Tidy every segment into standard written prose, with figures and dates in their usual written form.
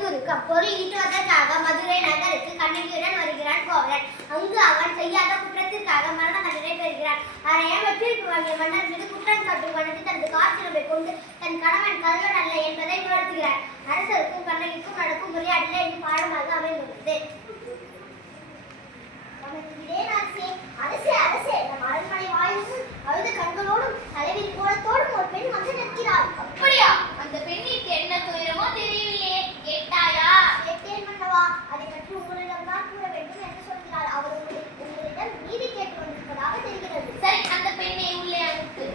சுருக்கம். பொருள் ஈட்டுவதற்காக மதுரை நகருக்கு கண்ணகியுடன் வருகிறான் கோவலன். அங்கு அவன் செய்யாத குற்றத்திற்காக மரண தண்டனை பெறுகிறான். அரையாம தீர்ப்பு வாங்கிய மன்னர் மீது குற்றம் சாட்டும் வழக்கு தனது காற்றினை கொண்டு தன் கணவன் கல்வன் அல்ல என்பதை உணர்த்துகிறார். அரசருக்கும் கண்ணகிக்கும் நடக்கும் உரையாடலே இது பாடமாக அமைந்துள்ளது. அரசே அரசே, நம் அரண்மனை வாயிலும் அழுத கண்களோடும் தலைவிரி கோலத்தோடும் ஒரு பெண் வந்து நிற்கிறாள். அப்படியா? அந்த பெண்ணிற்கு என்ன துயரமோ தெரியவில்லையே, கேட்டாயா? கேட்டேன் மன்னவா, அதை பற்றி உங்களிடம் தான் கூற வேண்டும் என்று சொல்கிறாள். அவர் உங்களிடம் நீதி கேட்டு கொண்டிருப்பதாக தெரிகிறது. சரி, அந்த பெண்ணை உள்ளே அனுப்பு.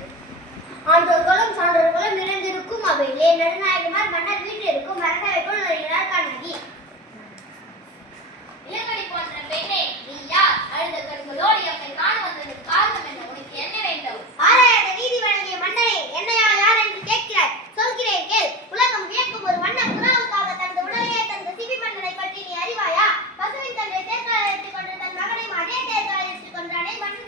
ஆண்டோர்களும் சான்றோர்களும் நிறைந்திருக்கும் அவையிலே நடுநாயகமார் மன்னர் வீட்டில் இருக்கும் மரத்தவைக்குள் நுழைகிறார் கண்ணகி. இளங்கடி போன்ற பெண்ணே, நீ யார்? அழுத கண்களோடு எம்மை காண வந்ததற்கு காரணம் என்ன? உனக்கு என்ன வேண்டும்? ஆராயாத நீதி வழங்கிய மன்னரே, என்னையா யார் என்று கேட்கிறாய்? சொல்கிறேன் கேள். உலகம் வியக்கும் ஒரு மன்னர் புறாவுக்காக தனது உடலையே தந்த சிபி மன்னனை பற்றி நீ அறிவாயா? பசுவின் தன்னை தேர்காலை எடுத்துக் கொண்டு தன் மகனையும் அதே தேர்காலை எடுத்துக் கொண்டானே மன்னர்,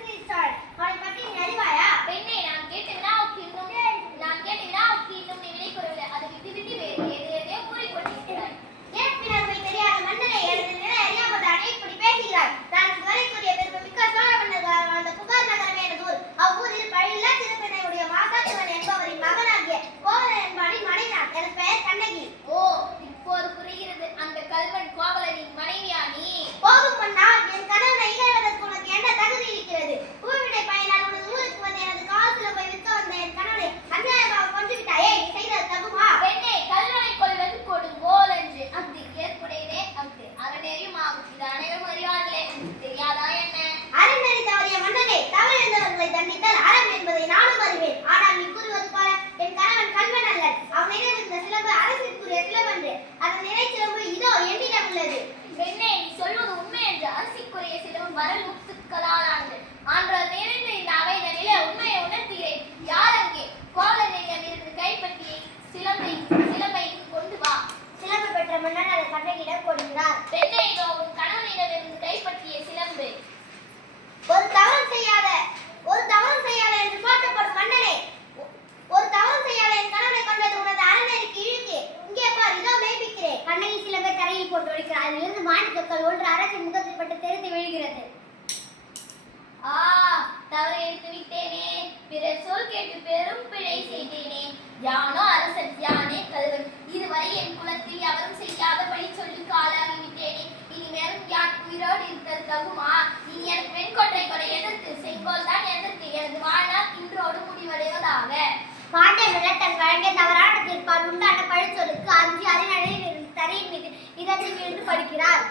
அவனை பற்றி நீ அறிவாயா? பெண்ணே, நான் கேட்ட வினாவுக்கு இன்னும் நீ விடை கூறவில்லை. அதை விட்டு விட்டு வேறு எதையோ கூறிக்கொண்டிருக்கிறாய். ஏற்பினர்மை தெரியாத மன்னரை எனது நிலை அறியாமதானே இப்படி பேசுகிறாய்? நான் இதுவரைக்குரிய பெருமை மிக்க சோழ மன்னர் வாழ்ந்த புகார் நகரம் எனது ஊர். அவ்வூரில் பழியில்லா சிறப்பினையுடைய மாசாத்துவன் என்பவரின் மகனாகிய கோவலன் என்பவனின் மனைவியான். எனது பெயர் கண்ணகி. ஓ, இப்போது புரிகிறது. அந்த கல்வன் கோவலனின் மனைவியா நீ? போகும் மன்னா, என் கணவனை இகழ்வதற்கு உனக்கு என்ன தகுதி இருக்கிறது? பூவிடை பயனால் உனது ஊருக்கு வந்து எனது காலத்துல போய் விற்க வந்த என் கணவனை அநியாயமாக கொன்று விட்டாயே, நீ செய்தது தகுமா? பெண்ணே, கல்வனை கொள்வது கொடுங்கோல் என்று அஃது ஏற்புடையதே அஃது அறநெறியும் ஆகும். இது அனைவரும் அறிவார்களே, தெரியாதா என்ன? அறநெறி தவறிய மன்னனே, தவறிந்தவர்களை தண்டித்தால் அறம் என்பதை நானும் அறிவேன். ஆனால் நீ கூறுவது போல என் கணவன் கல்வன் அல்ல. அவனிடம் இருந்த சிலம்பு அரசிற்குரிய சிலம்பன்று. அதன் நிறை சிலம்பு இதோ என்னிடம் உள்ளது. பெண்ணே, நீ சொல்வது உண்மை என்று அரசிக்குரிய சிலம்பு வரல் முத்துக்களால் ஆனது. ஆன்றால் நிறைந்த இந்த அவைதனிலே உண்மையை உணர்த்துகிறேன். யார் அங்கே? கோவலனிடம் இருந்து கைப்பற்றிய சிலம்பை கொண்டு வா. சிலம்பு பெற்ற மன்னன் அதை கண்ணகியிடம் கொடுக்கிறார். பெண்ணே, இதோ உன் கணவனிடம் இருந்து கைப்பற்றிய சிலம்பு. ஒரு தவறும் செய்யாத என்று போற்றப்படும் மன்னனே, ஒரு தவறும் செய்யாத என் கணவனை கொண்டது உனது அறநெறிக்கு இழுக்கு. இங்கே பார், இதோ மெய்ப்பிக்கிறேன். கண்ணகி சிலம்பை தரையில் போட்டு ஒழிக்கிறார். அதிலிருந்து மாணிக்கக்கல் ஒன்று அரசின் முகத்தில் பட்டு தெரிந்து விழுகிறது. ஆ, தவறு எடுத்து விட்டேனே. பிறர் சொல் கேட்டு பெரும் பிழை செய்தேனே. யானோ அரசன், யானே கல்வன். இதுவரை என் குலத்தில் எவரும் செய்யாத பழி சொல்லி காலாகி விட்டேனே. இனிமேலும் யான் உயிரோடு இருந்தது தகுமா? இனி எனக்கு வெண்கொற்றை கொடை எதற்கு? செங்கோல் தான் எதற்கு? எனது வாழ்நாள் இன்றோடு முடிவடைவதாக. பாண்டிய மன்னர் தன் வழங்கிய தவறான தீர்ப்பால் உண்டான பழிச்சொலுக்கு அஞ்சி அரியணையில் தரையின் மீது இதற்கு விழுந்து படுக்கிறார்.